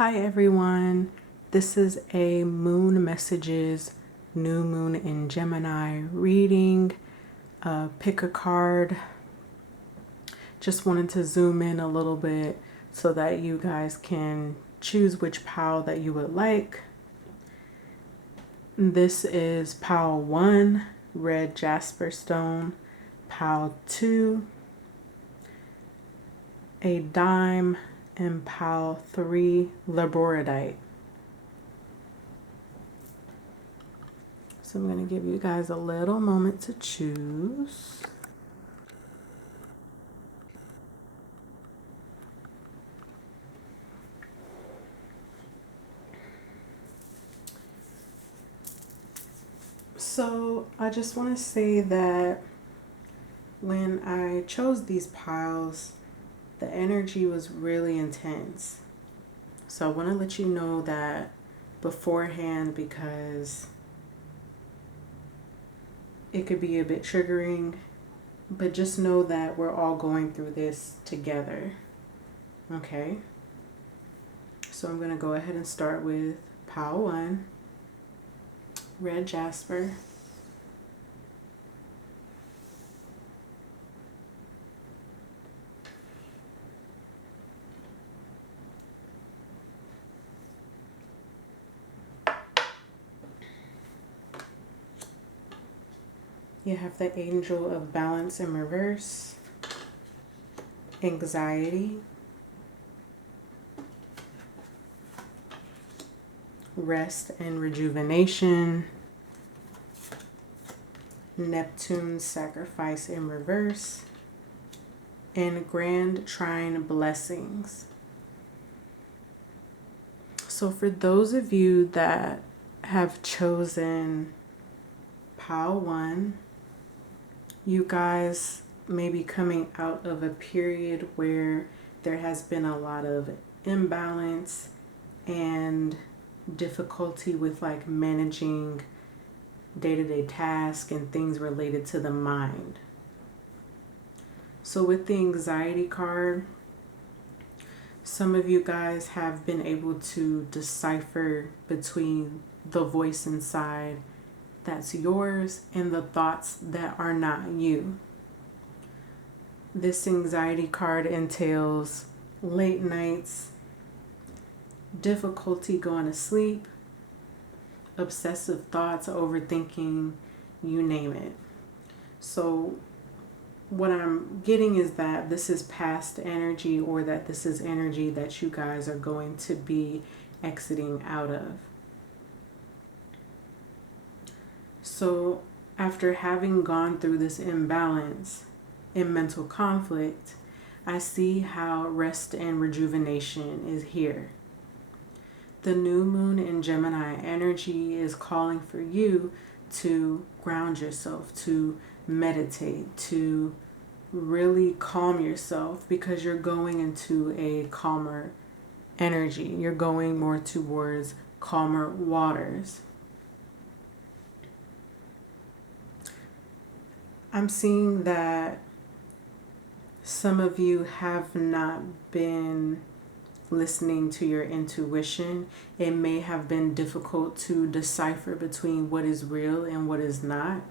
Hi everyone, this is a Moon Messages New Moon in Gemini reading. Pick a card. Just wanted to zoom in a little bit so that you guys can choose which pile that you would like. This is pile 1, red Jasper stone, pile 2, a dime, and pile 3, labradorite. So I'm going to give you guys a little moment to choose. So I just want to say that when I chose these piles, the energy was really intense. So I want to let you know that beforehand because it could be a bit triggering, but just know that we're all going through this together. Okay? So I'm going to go ahead and start with pile 1, red Jasper. You have the Angel of Balance in reverse, anxiety, rest and rejuvenation, Neptune's sacrifice in reverse, and grand trine blessings. So for those of you that have chosen pile 1, you guys may be coming out of a period where there has been a lot of imbalance and difficulty with like managing day-to-day tasks and things related to the mind. So with the anxiety card, some of you guys have been able to decipher between the voice inside that's yours and the thoughts that are not you. This anxiety card entails late nights, difficulty going to sleep, obsessive thoughts, overthinking, you name it. So what I'm getting is that this is past energy, or that this is energy that you guys are going to be exiting out of. So after having gone through this imbalance in mental conflict, I see how rest and rejuvenation is here. The new moon in Gemini energy is calling for you to ground yourself, to meditate, to really calm yourself, because you're going into a calmer energy. You're going more towards calmer waters. I'm seeing that some of you have not been listening to your intuition. It may have been difficult to decipher between what is real and what is not.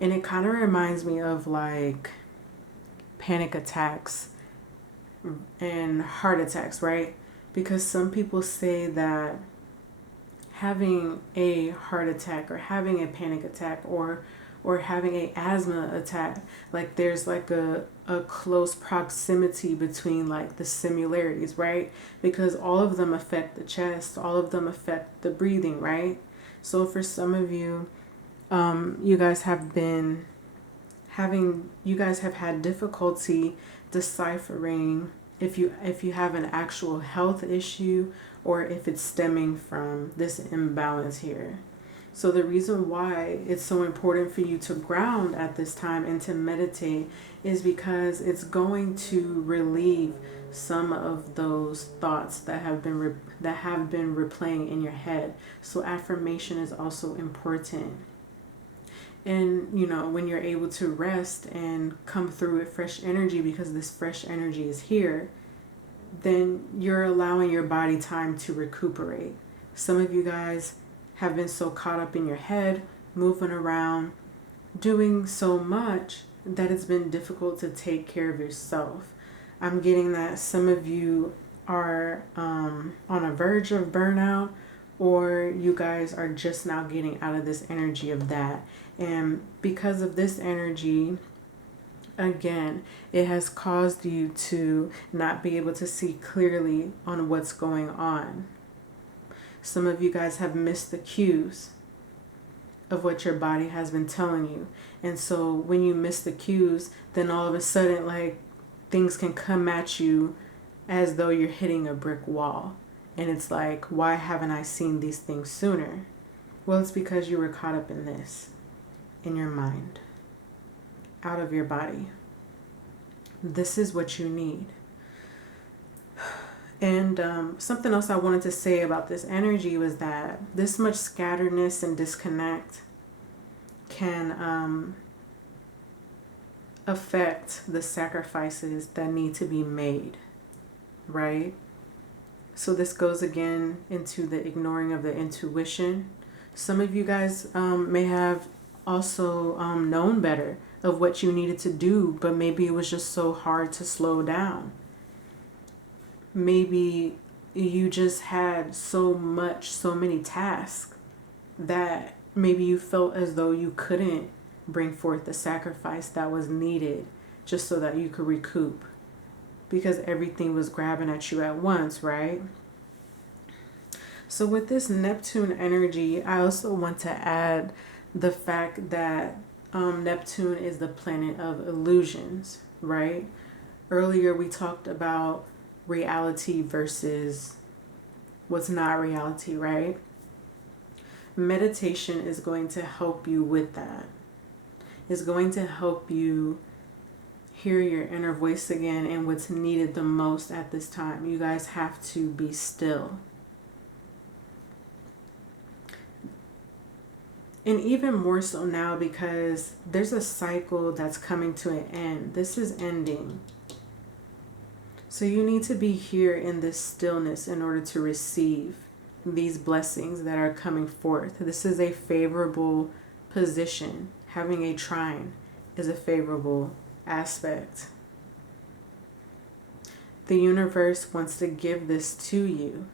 And it kind of reminds me of like panic attacks and heart attacks, right? Because some people say that having a heart attack or having a panic attack or having a asthma attack, like there's like a close proximity between like the similarities, right? Because all of them affect the chest, all of them affect the breathing, right? So for some of you, you guys have had difficulty deciphering if you have an actual health issue or if it's stemming from this imbalance here. So the reason why it's so important for you to ground at this time and to meditate is because it's going to relieve some of those thoughts that have been replaying in your head. So affirmation is also important. And when you're able to rest and come through with fresh energy, because this fresh energy is here, then you're allowing your body time to recuperate. Some of you guys have been so caught up in your head, moving around, doing so much that it's been difficult to take care of yourself. I'm getting that some of you are on a verge of burnout, or you guys are just now getting out of this energy of that. And because of this energy, again, it has caused you to not be able to see clearly on what's going on. Some of you guys have missed the cues of what your body has been telling you. And so when you miss the cues, then all of a sudden, like, things can come at you as though you're hitting a brick wall. And it's like, why haven't I seen these things sooner? Well, it's because you were caught up in this, in your mind, out of your body. This is what you need. And something else I wanted to say about this energy was that this much scatteredness and disconnect can affect the sacrifices that need to be made, right? So this goes again into the ignoring of the intuition. Some of you guys may have also known better of what you needed to do, but maybe it was just so hard to slow down. Maybe you just had so many tasks that maybe you felt as though you couldn't bring forth the sacrifice that was needed just so that you could recoup, because everything was grabbing at you at once, right? So with this Neptune energy, I also want to add the fact that Neptune is the planet of illusions, right? Earlier we talked about reality versus what's not reality, right? Meditation is going to help you with that. It's going to help you hear your inner voice again and what's needed the most at this time. You guys have to be still. And even more so now, because there's a cycle that's coming to an end. This is ending. So you need to be here in this stillness in order to receive these blessings that are coming forth. This is a favorable position. Having a trine is a favorable aspect. The universe wants to give this to you.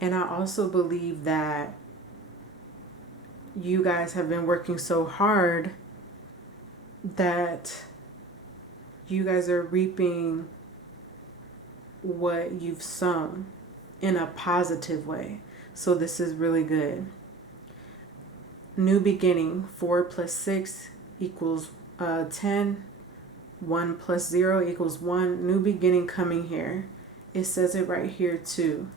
And I also believe that you guys have been working so hard that you guys are reaping what you've sown in a positive way. So this is really good. New beginning. 4 plus 6 equals 10. 1 plus 0 equals 1. New beginning coming here. It says it right here too.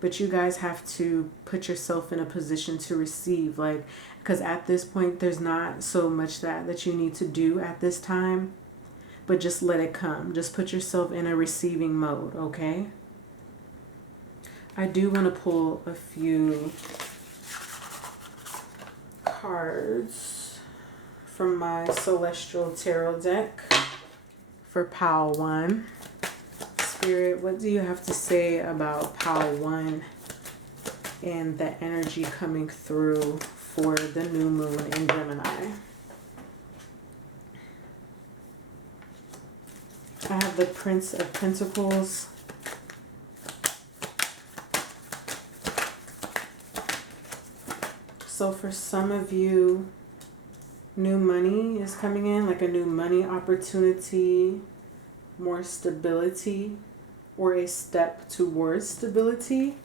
But you guys have to put yourself in a position to receive, like, because at this point there's not so much that you need to do at this time, but just let it come. Just put yourself in a receiving mode, okay? I do want to pull a few cards from my Celestial Tarot deck for Pile 1. Spirit, what do you have to say about Pile 1 and the energy coming through for the new moon in Gemini? I have the Prince of Pentacles. So for some of you, new money is coming in, like a new money opportunity, more stability, or a step towards stability.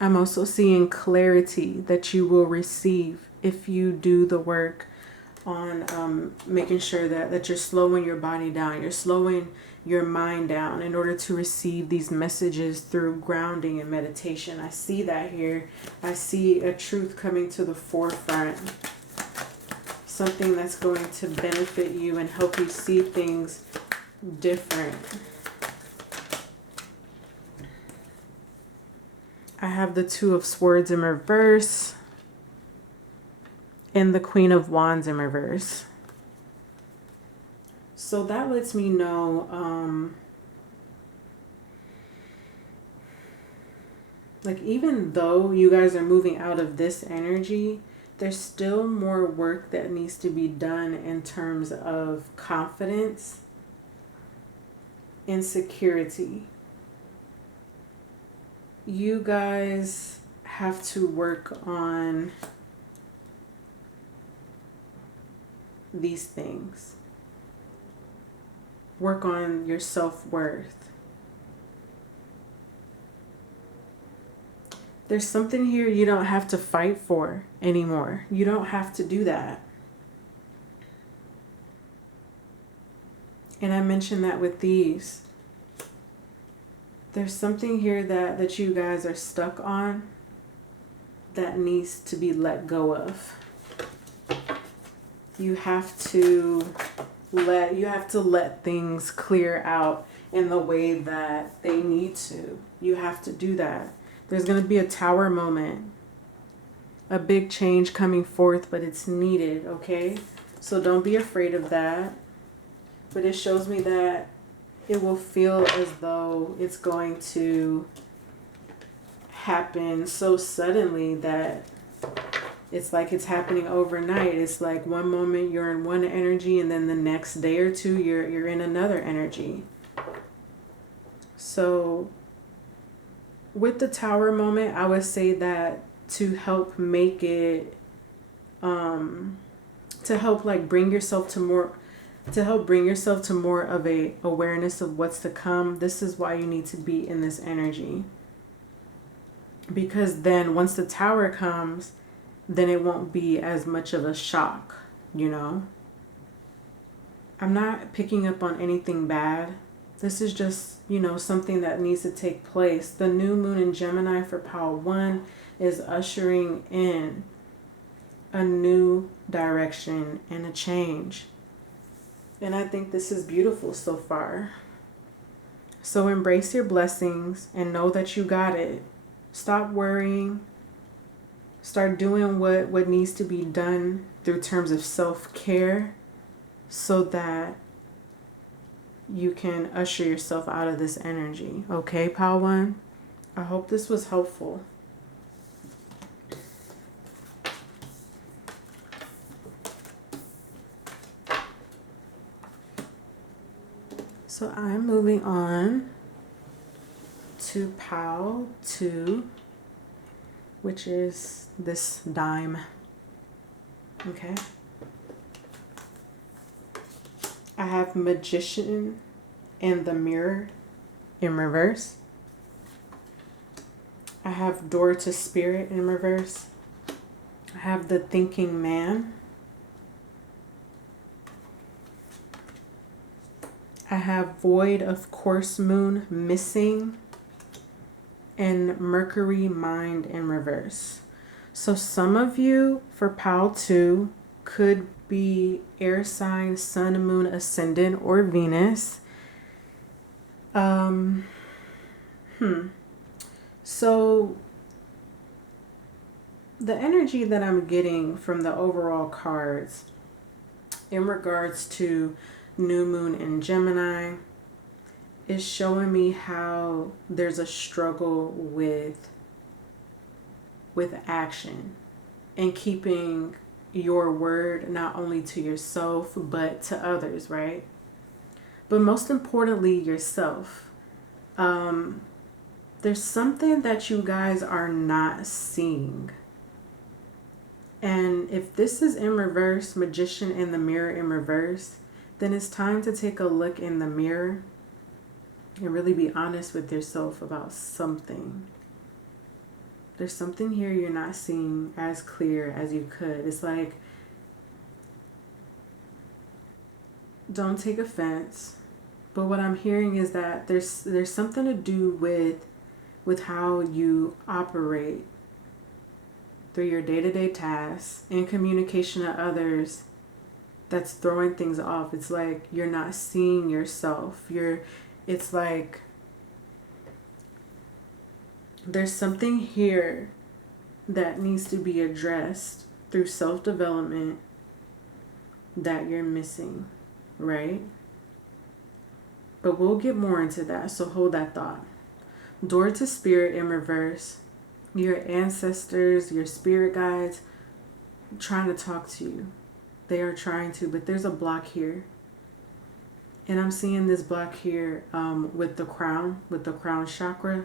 I'm also seeing clarity that you will receive if you do the work on making sure that you're slowing your body down, you're slowing your mind down in order to receive these messages through grounding and meditation. I see that here. I see a truth coming to the forefront. Something that's going to benefit you and help you see things different. I have the Two of Swords in reverse and the Queen of Wands in reverse. So that lets me know, like, even though you guys are moving out of this energy, there's still more work that needs to be done in terms of confidence and security. You guys have to work on these things. Work on your self-worth. There's something here you don't have to fight for anymore. You don't have to do that. And I mentioned that with these. There's something here that you guys are stuck on that needs to be let go of. You have to let things clear out in the way that they need to. You have to do that. There's going to be a tower moment, a big change coming forth, but it's needed, okay? So don't be afraid of that. But it shows me that it will feel as though it's going to happen so suddenly that it's like it's happening overnight. It's like one moment you're in one energy and then the next day or two you're in another energy. So with the tower moment, I would say that to help make it, to help like bring yourself to more of a awareness of what's to come, this is why you need to be in this energy. Because then once the tower comes, then it won't be as much of a shock, you know? I'm not picking up on anything bad. This is just, you know, something that needs to take place. The new moon in Gemini for Pile 1 is ushering in a new direction and a change. And I think this is beautiful so far. So embrace your blessings and know that you got it. Stop worrying. Start doing what needs to be done through terms of self-care so that you can usher yourself out of this energy. Okay, Pile 1? I hope this was helpful. So I'm moving on to Pile 2, which is this dime. Okay. I have Magician and the Mirror in reverse. I have Door to Spirit in reverse. I have the Thinking Man. I have Void of Course Moon missing and Mercury Mind in reverse. So some of you for Pile 2 could be air sign, Sun, Moon, Ascendant, or Venus. So the energy that I'm getting from the overall cards in regards to new moon in Gemini is showing me how there's a struggle with action and keeping your word not only to yourself but to others, right? But most importantly, yourself. There's something that you guys are not seeing. And if this is in reverse, Magician and the Mirror in reverse, then it's time to take a look in the mirror and really be honest with yourself about something. There's something here you're not seeing as clear as you could. It's like, don't take offense, but what I'm hearing is that there's something to do with how you operate through your day-to-day tasks and communication to others that's throwing things off. It's like you're not seeing yourself. It's like there's something here that needs to be addressed through self-development that you're missing, right? But we'll get more into that, so hold that thought. Door to spirit in reverse. Your ancestors, your spirit guides, trying to talk to you. They are trying to, but there's a block here. And I'm seeing this block here with the crown chakra.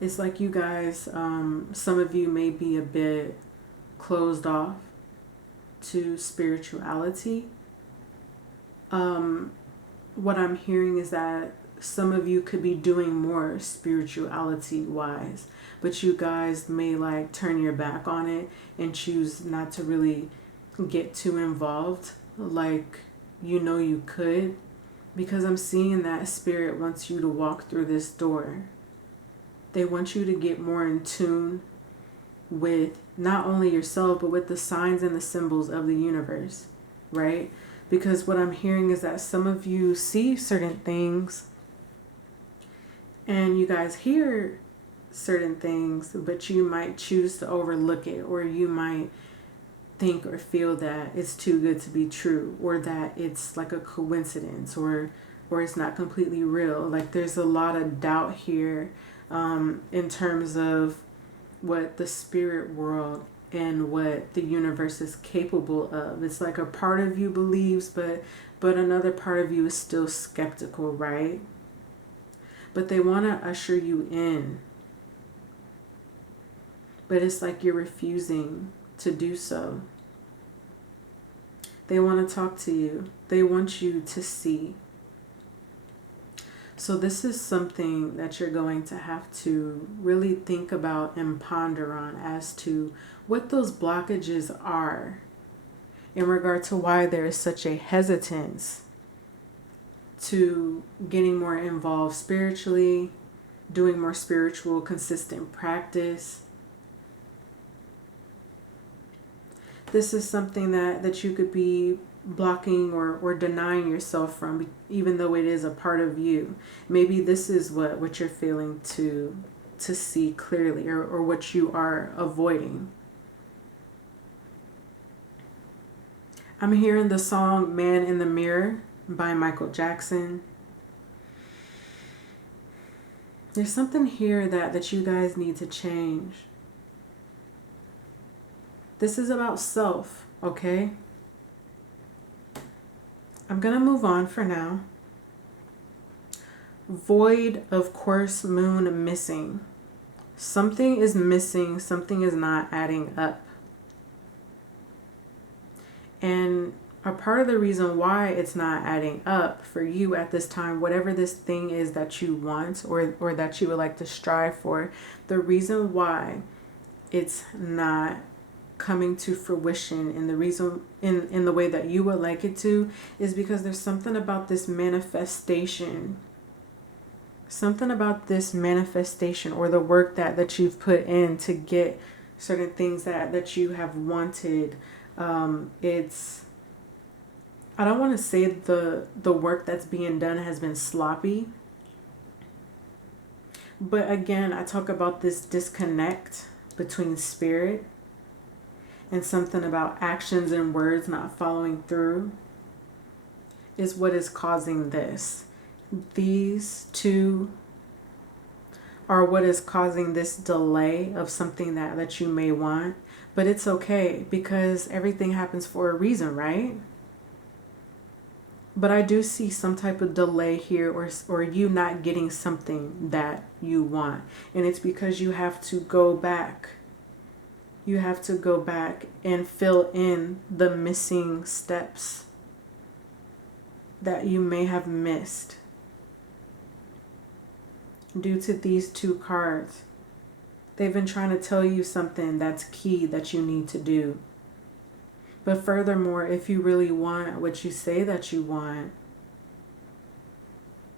It's like you guys, some of you may be a bit closed off to spirituality. What I'm hearing is that some of you could be doing more spirituality wise, but you guys may like turn your back on it and choose not to really get too involved like you could, because I'm seeing that spirit wants you to walk through this door. They want you to get more in tune with not only yourself, but with the signs and the symbols of the universe, right? Because what I'm hearing is that some of you see certain things and you guys hear certain things, but you might choose to overlook it, or you might think or feel that it's too good to be true, or that it's like a coincidence, or it's not completely real. Like there's a lot of doubt here in terms of what the spirit world and what the universe is capable of. It's like a part of you believes, but another part of you is still skeptical, right? But they want to usher you in. But it's like you're refusing to do so. They want to talk to you. They want you to see. So this is something that you're going to have to really think about and ponder on as to what those blockages are in regard to why there is such a hesitance to getting more involved spiritually, doing more spiritual, consistent practice. This is something that you could be blocking or denying yourself from, even though it is a part of you. Maybe this is what you're failing to see clearly, or what you are avoiding. I'm hearing the song Man in the Mirror by Michael Jackson. There's something here that you guys need to change. This is about self, okay? I'm going to move on for now. Void, of course, moon missing. Something is missing. Something is not adding up. And a part of the reason why it's not adding up for you at this time, whatever this thing is that you want or that you would like to strive for, the reason why it's not coming to fruition in the reason in the way that you would like it to is because there's something about this manifestation. Something about this manifestation, or the work that you've put in to get certain things that you have wanted. It's, I don't want to say the work that's being done has been sloppy. But again, I talk about this disconnect between spirit and something about actions and words not following through is what is causing this. These two are what is causing this delay of something that you may want. But it's okay, because everything happens for a reason, right? But I do see some type of delay here, or you not getting something that you want. And it's because you have to go back. You have to go back and fill in the missing steps that you may have missed due to these two cards. They've been trying to tell you something that's key that you need to do. But furthermore, if you really want what you say that you want,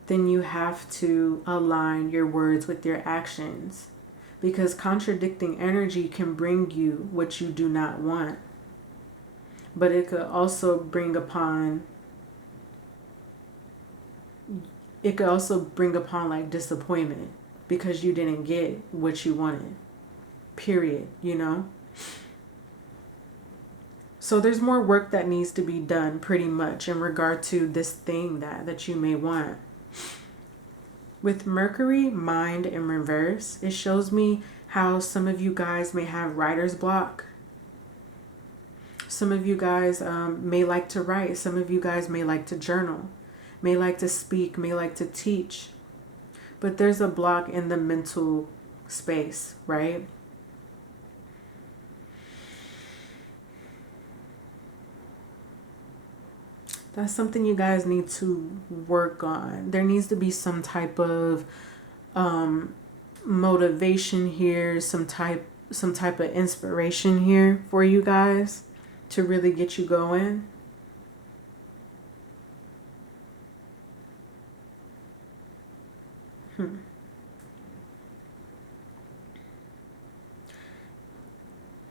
then you have to align your words with your actions. Because contradicting energy can bring you what you do not want. But it could also bring upon like disappointment because you didn't get what you wanted. Period, So there's more work that needs to be done pretty much in regard to this thing that you may want. With Mercury, mind in reverse, it shows me how some of you guys may have writer's block. Some of you guys may like to write. Some of you guys may like to journal, may like to speak, may like to teach. But there's a block in the mental space, right? That's something you guys need to work on. There needs to be some type of motivation here, some type of inspiration here for you guys to really get you going.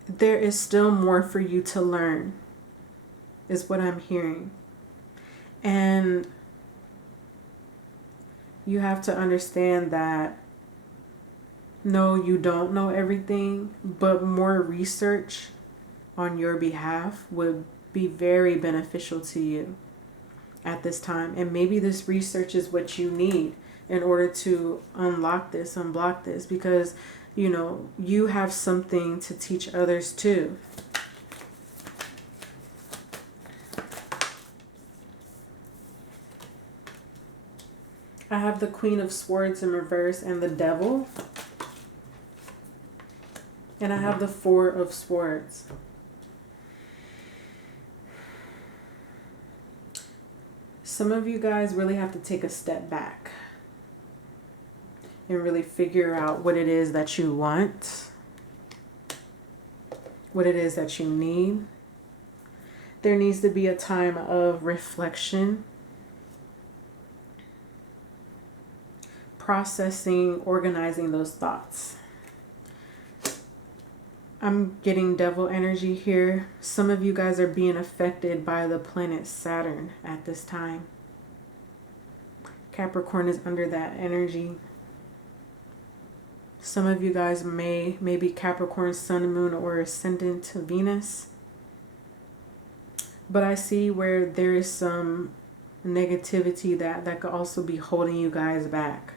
There is still more for you to learn, is what I'm hearing. And you have to understand that no, you don't know everything, but more research on your behalf would be very beneficial to you at this time. And maybe this research is what you need in order to unlock this, unblock this, because, you know, you have something to teach others too. I have the Queen of Swords in reverse and the Devil. And I have the Four of Swords. Some of you guys really have to take a step back and really figure out what it is that you want, what it is that you need. There needs to be a time of reflection, processing, organizing those thoughts. I'm getting Devil energy here. Some of you guys are being affected by the planet Saturn at this time. Capricorn is under that energy. Some of you guys may be Capricorn, Sun, Moon, or Ascendant to Venus. But I see where there is some negativity that could also be holding you guys back.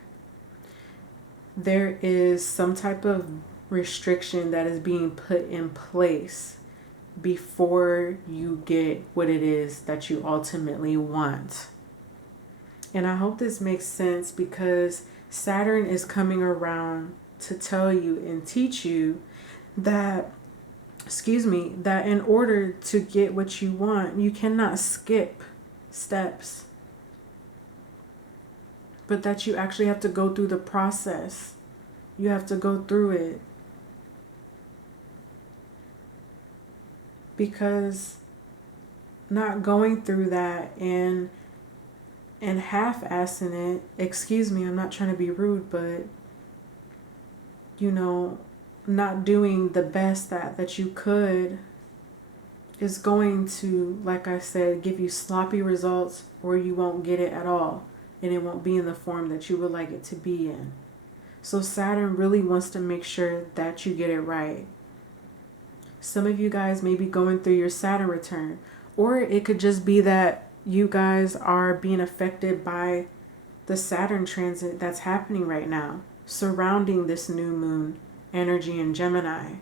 There is some type of restriction that is being put in place before you get what it is that you ultimately want. And I hope this makes sense, because Saturn is coming around to tell you and teach you that, that in order to get what you want, you cannot skip steps, but that you actually have to go through the process. You have to go through it. Because not going through that and half-assing it, I'm not trying to be rude, but, you know, not doing the best that you could is going to, like I said, give you sloppy results, or you won't get it at all, and it won't be in the form that you would like it to be in. So Saturn really wants to make sure that you get it right. Some of you guys may be going through your Saturn return, or it could just be that you guys are being affected by the Saturn transit that's happening right now, surrounding this new moon energy in Gemini.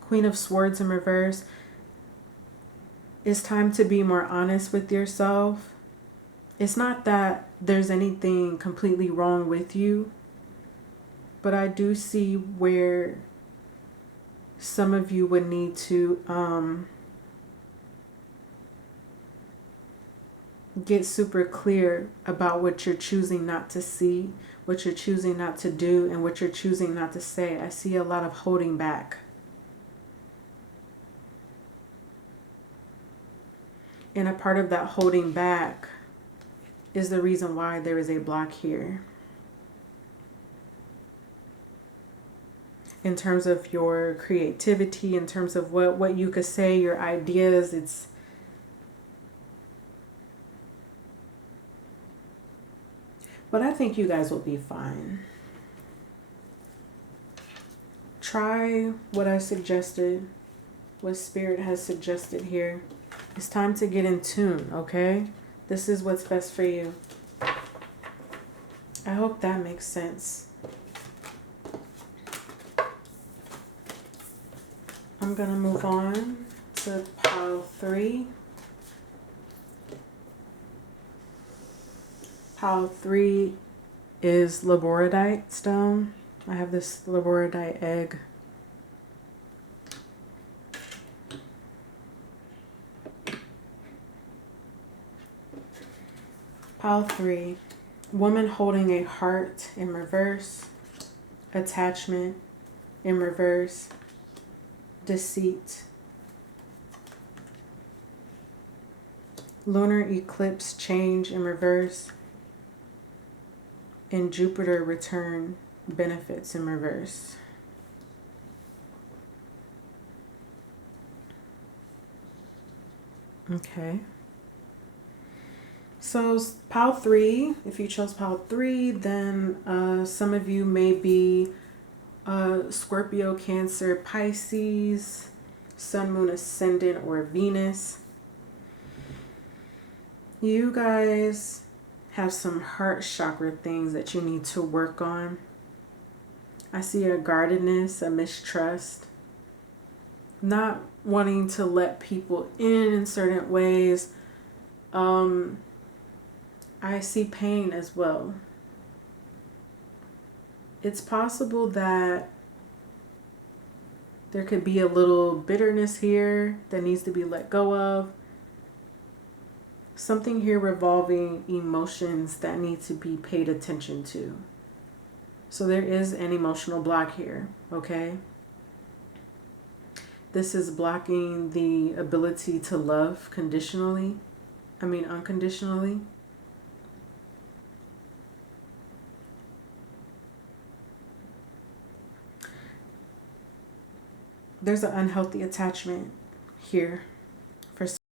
Queen of Swords in reverse. It's time to be more honest with yourself. It's not that there's anything completely wrong with you, but I do see where some of you would need to get super clear about what you're choosing not to see, what you're choosing not to do, and what you're choosing not to say. I see a lot of holding back. And a part of that holding back is the reason why there is a block here. In terms of your creativity, in terms of what you could say, your ideas, but I think you guys will be fine. try what I suggested, what Spirit has suggested here. It's time to get in tune, okay? This is what's best for you. I hope that makes sense. I'm going to move on to pile 3. Pile 3 is laboradite stone. I have this laboradite egg. Pile 3, woman holding a heart in reverse, attachment in reverse, deceit, lunar eclipse change in reverse, and Jupiter return benefits in reverse. Okay. So pile 3, if you chose pile 3, then some of you may be Scorpio, Cancer, Pisces, Sun, Moon, Ascendant, or Venus. You guys have some heart chakra things that you need to work on. I see a guardedness, a mistrust, not wanting to let people in certain ways. I see pain as well. It's possible that there could be a little bitterness here that needs to be let go of. Something here revolving emotions that need to be paid attention to. So there is an emotional block here, okay? This is blocking the ability to love unconditionally. There's an unhealthy attachment here for